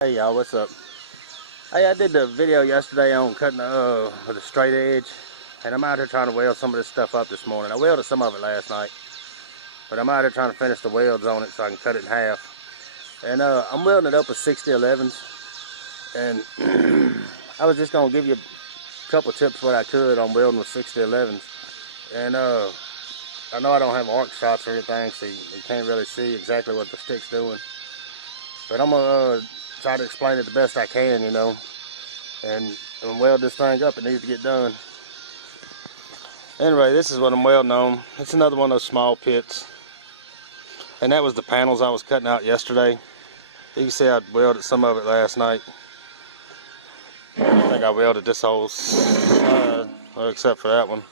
Hey y'all, what's up? Hey, I did the video yesterday on cutting with a straight edge, and I'm out here trying to weld some of this stuff up this morning. I welded some of it last night, but I'm out here trying to finish the welds on it so I can cut it in half. And I'm welding it up with 6011s, and I was just gonna give you a couple tips what I could on welding with 6011s. And I know I don't have arc shots or anything, so you can't really see exactly what the stick's doing, but I'm gonna try to explain it the best I can, you know, and weld this thing up. It needs to get done. Anyway, this is what I'm welding on. It's another one of those small pits, and that was the panels I was cutting out yesterday. You can see I welded some of it last night. I think I welded this whole side, well, except for that one.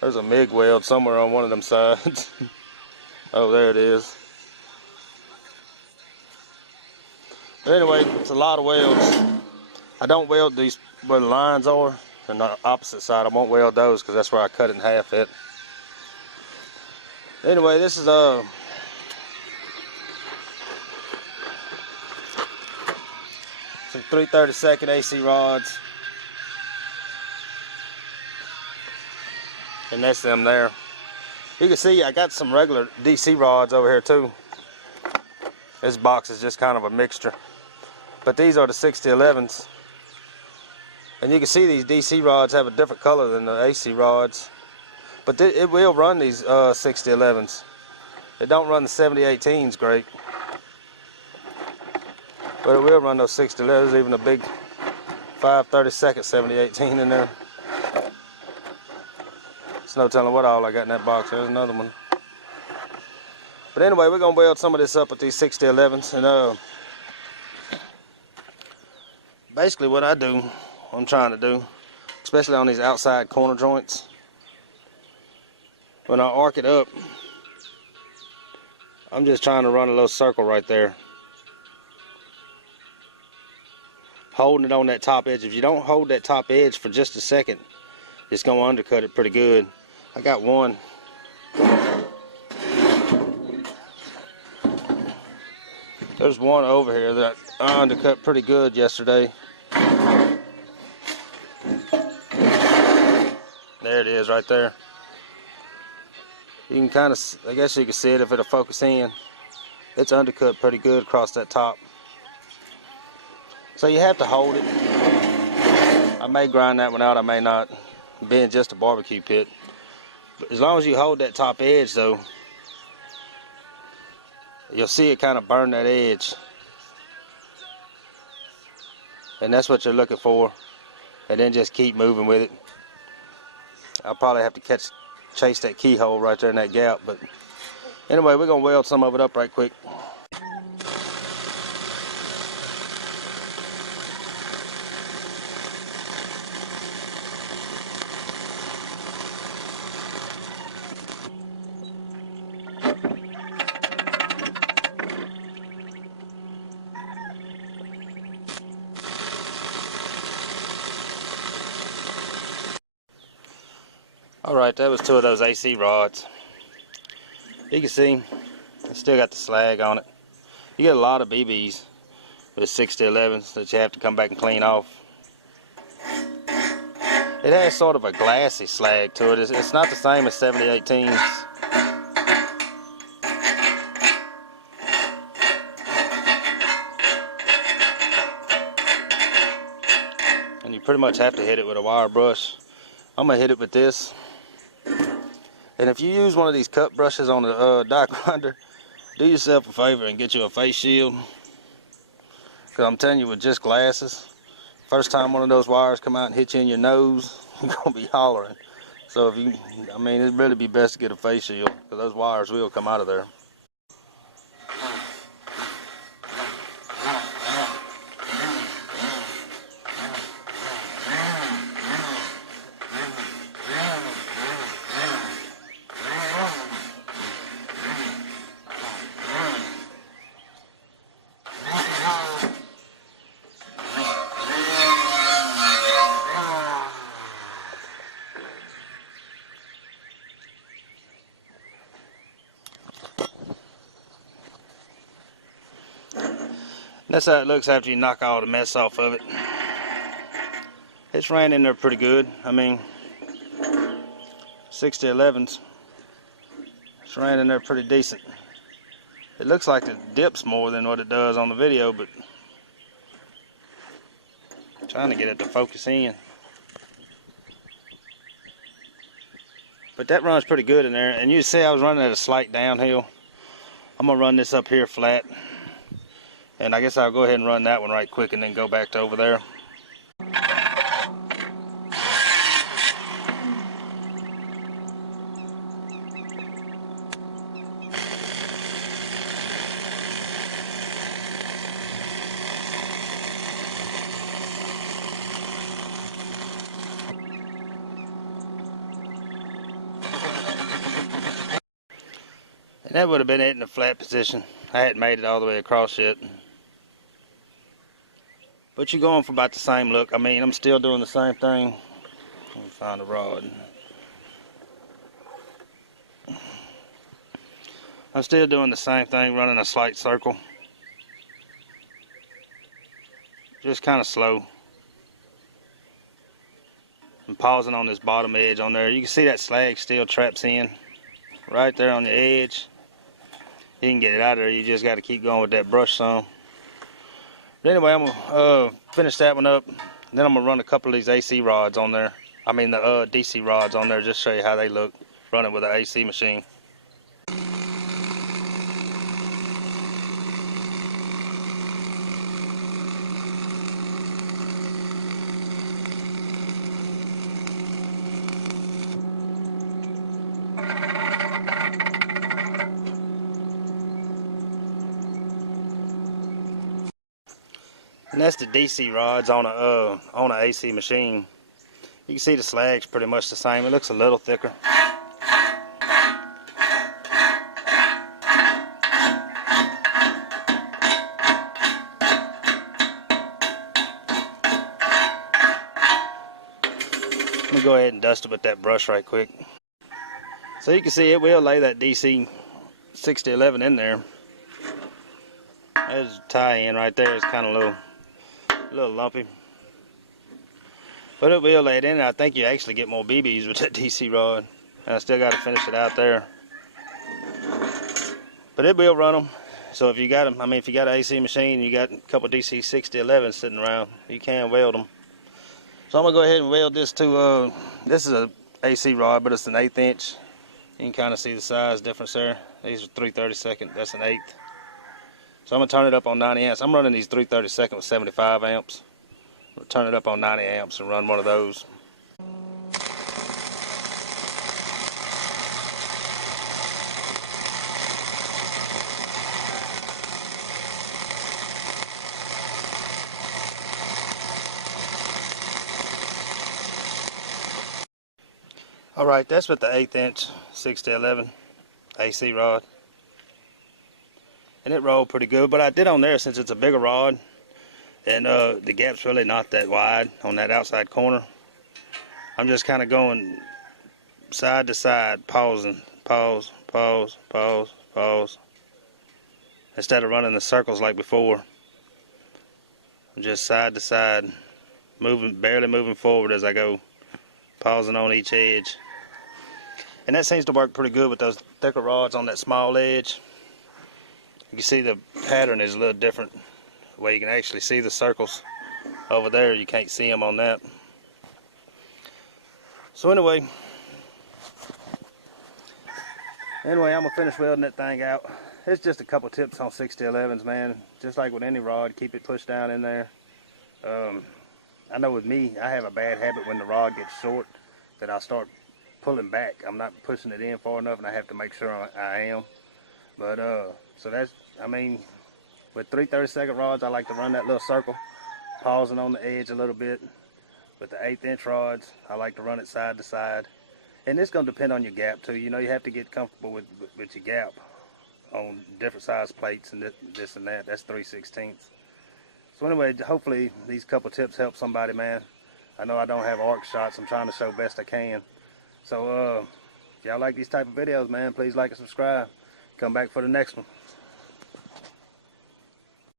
There's a MIG weld somewhere on one of them sides. Oh, there it is. But anyway, it's a lot of welds. I don't weld these where the lines are, and the opposite side I won't weld those because that's where I cut it in half at. Anyway, this is some 3/32 AC rods, and that's them there. You can see I got some regular DC rods over here too. This box is just kind of a mixture, but these are the 6011s. And you can see these DC rods have a different color than the AC rods. But it will run these 6011s. It don't run the 7018s great. But it will run those 6011s. There's even a big 5/32 7018 in there. There's no telling what all I got in that box. There's another one. But anyway, we're going to weld some of this up with these 6011s. And basically what I'm trying to do, especially on these outside corner joints, when I arc it up, I'm just trying to run a little circle right there, holding it on that top edge. If you don't hold that top edge for just a second, it's going to undercut it pretty good. I got one. There's one over here that I undercut pretty good yesterday. There it is right there. You can kind of, I guess you can see it if it'll focus in. It's undercut pretty good across that top. So you have to hold it. I may grind that one out, I may not, being just a barbecue pit. But as long as you hold that top edge though, you'll see it kind of burn that edge. And that's what you're looking for. And then just keep moving with it. I'll probably have to chase that keyhole right there in that gap, but anyway, we're gonna weld some of it up right quick. Alright, that was two of those AC rods. You can see it's still got the slag on it. You get a lot of BBs with 6011s that you have to come back and clean off. It has sort of a glassy slag to it. It's not the same as 7018s. And you pretty much have to hit it with a wire brush. I'm going to hit it with this. And if you use one of these cut brushes on the die grinder, do yourself a favor and get you a face shield. Because I'm telling you, with just glasses, first time one of those wires come out and hit you in your nose, you're going to be hollering. So if you, I mean, it'd really be best to get a face shield, because those wires will come out of there. That's how it looks after you knock all the mess off of it. It's ran in there pretty good. I mean, 6011s. It's ran in there pretty decent. It looks like it dips more than what it does on the video, but I'm trying to get it to focus in. But that runs pretty good in there. And you see I was running at a slight downhill. I'm going to run this up here flat. And I guess I'll go ahead and run that one right quick and then go back to over there. And that would have been it in a flat position. I hadn't made it all the way across yet. But you're going for about the same look. I mean, I'm still doing the same thing. Let me find a rod. I'm still doing the same thing, running a slight circle. Just kind of slow. I'm pausing on this bottom edge on there. You can see that slag still traps in right there on the edge. You can get it out of there. You just got to keep going with that brush some. But anyway, I'm gonna finish that one up. Then I'm gonna run a couple of these AC rods on there. I mean the DC rods on there, just show you how they look running with an AC machine. And that's the DC rods on a AC machine. You can see the slag's pretty much the same. It looks a little thicker. Let me go ahead and dust it with that brush right quick. So you can see it will lay that DC 6011 in there. There's a tie-in right there. It's kind of a little lumpy, but it will lay it in. I think you actually get more BBs with that DC rod, and I still got to finish it out there, but it will run them. So if you got them, I mean, if you got an AC machine, you got a couple DC 6011s sitting around, you can weld them. So I'm gonna go ahead and weld this to this is a AC rod, but it's an 1/8 inch. You can kind of see the size difference there. These are 3/32. That's an 1/8. So I'm going to turn it up on 90 amps. I'm running these 3/32 with 75 amps. I'm going to turn it up on 90 amps and run one of those. Alright, that's with the 1/8 inch 6011 AC rod. And it rolled pretty good, but I did on there, since it's a bigger rod and the gap's really not that wide on that outside corner, I'm just kind of going side to side, pausing, pause, pause, pause, pause, instead of running the circles like before. I'm just side to side, moving, barely moving forward as I go, pausing on each edge. And that seems to work pretty good with those thicker rods on that small edge. You can see the pattern is a little different, where you can actually see the circles over there. You can't see them on that. So anyway, I'm gonna finish welding that thing out. It's just a couple tips on 6011s, man. Just like with any rod, keep it pushed down in there. I know with me, I have a bad habit when the rod gets short that I'll start pulling back. I'm not pushing it in far enough, and I have to make sure I am. But so that's, I mean, with 3/32 rods, I like to run that little circle, pausing on the edge a little bit. With the 1/8 inch rods, I like to run it side to side. And it's going to depend on your gap too. You know, you have to get comfortable with your gap on different size plates and this and that. That's 3/16. So anyway, hopefully these couple tips help somebody, man. I know I don't have arc shots. I'm trying to show best I can. So if y'all like these type of videos, man, please like and subscribe. Come back for the next one.